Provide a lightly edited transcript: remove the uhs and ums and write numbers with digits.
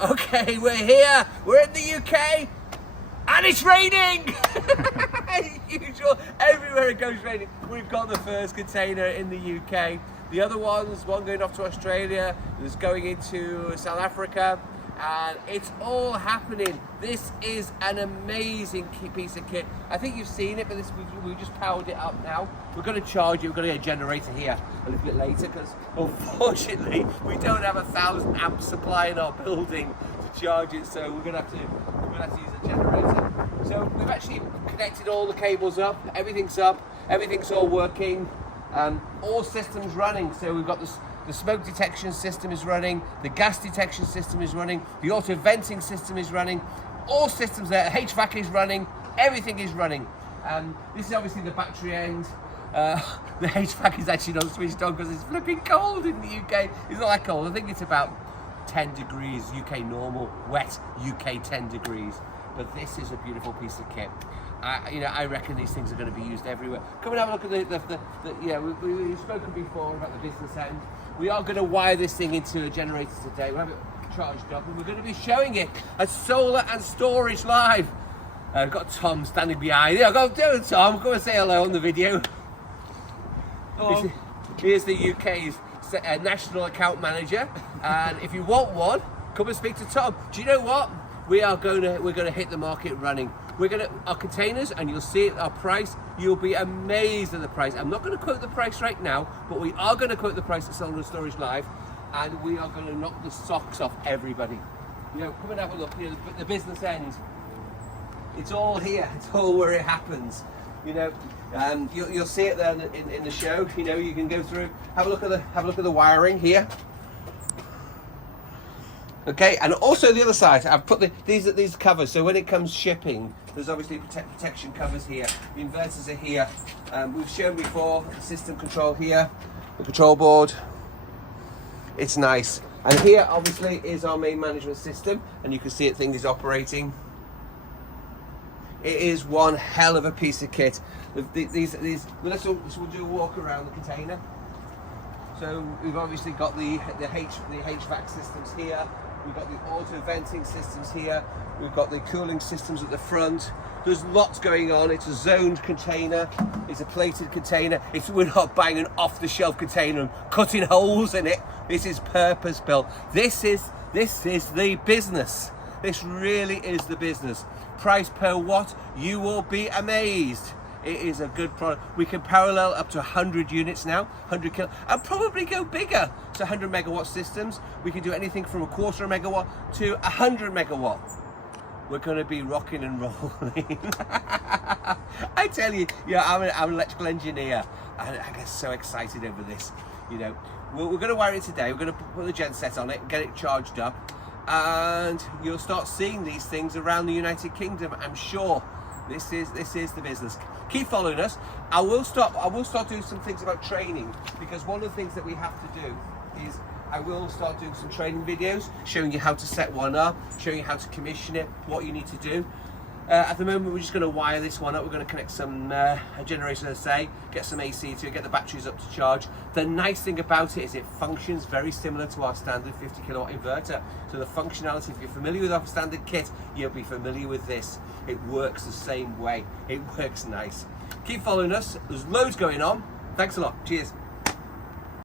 Okay, we're here. We're in the UK, and it's raining. As usual, everywhere it goes raining. We've got the first container in the UK. The other ones, one going off to Australia, there's going into South Africa, and it's all happening. This is an amazing piece of kit. I think you've seen it, but we just powered it up now. We're going to charge it. We're going to get a generator here a little bit later because unfortunately we don't have 1,000 amp supply in our building to charge it, so we're going to have to use a generator. So we've actually connected all the cables up. Everything's up. Everything's all working. All systems running. So we've got the smoke detection system is running, the gas detection system is running, the auto venting system is running, all systems there, HVAC is running, everything is running. This is obviously the battery end. The HVAC is actually not switched on because it's flipping cold in the UK. It's not that cold. I think it's about 10 degrees UK normal, wet UK 10 degrees. But this is a beautiful piece of kit. I reckon these things are going to be used everywhere. Come and have a look at we've spoken before about the business end. We are going to wire this thing into a generator today. We'll have it charged up and we're going to be showing it at Solar and Storage Live. I've got Tom standing behind. Yeah, go do it, Tom. Come and say hello on the video. Hello. Here's the UK's National Account Manager, and if you want one, come and speak to Tom. Do you know what? We're going to hit the market running. Our containers, and you'll see it, our price, you'll be amazed at the price. I'm not going to quote the price right now, but we are going to quote the price at Solar and Storage Live, and we are going to knock the socks off everybody. Come and have a look. The business end. It's all here. It's all where it happens. You'll see it there in the show. You can go through, have a look at the wiring here. Okay, and also the other side, I've put these covers, so when it comes shipping, there's obviously protection covers here. The inverters are here. We've shown before the system control here, the control board. It's nice. And here, obviously, is our main management system, and you can see thing is operating. It is one hell of a piece of kit. We'll do a walk around the container. So we've obviously got the HVAC systems here. We've got the auto venting systems here. We've got the cooling systems at the front. There's lots going on. It's a zoned container. It's a plated container. We're not buying an off-the-shelf container and cutting holes in it. This is purpose-built. This is the business. This really is the business. Price per watt, you will be amazed. It is a good product. We can parallel up to 100 units now, 100 kilo, and probably go bigger to 100 megawatt systems. We can do anything from 1/4 megawatt to 100 megawatt. We're going to be rocking and rolling. I tell you, I'm an electrical engineer, and I get so excited over this. We're going to wire it today. We're going to put the gen set on it, get it charged up, and you'll start seeing these things around the United Kingdom, I'm sure. This is the business. Keep following us. I will start doing some things about training, because one of the things that we have to do is I will start doing some training videos showing you how to set one up, showing you how to commission it, what you need to do. At the moment, we're just going to wire this one up. We're going to connect some a generator, let's say, get some AC to it, get the batteries up to charge. The nice thing about it is it functions very similar to our standard 50 kilowatt inverter. So the functionality, if you're familiar with our standard kit, you'll be familiar with this. It works the same way. It works nice. Keep following us. There's loads going on. Thanks a lot. Cheers.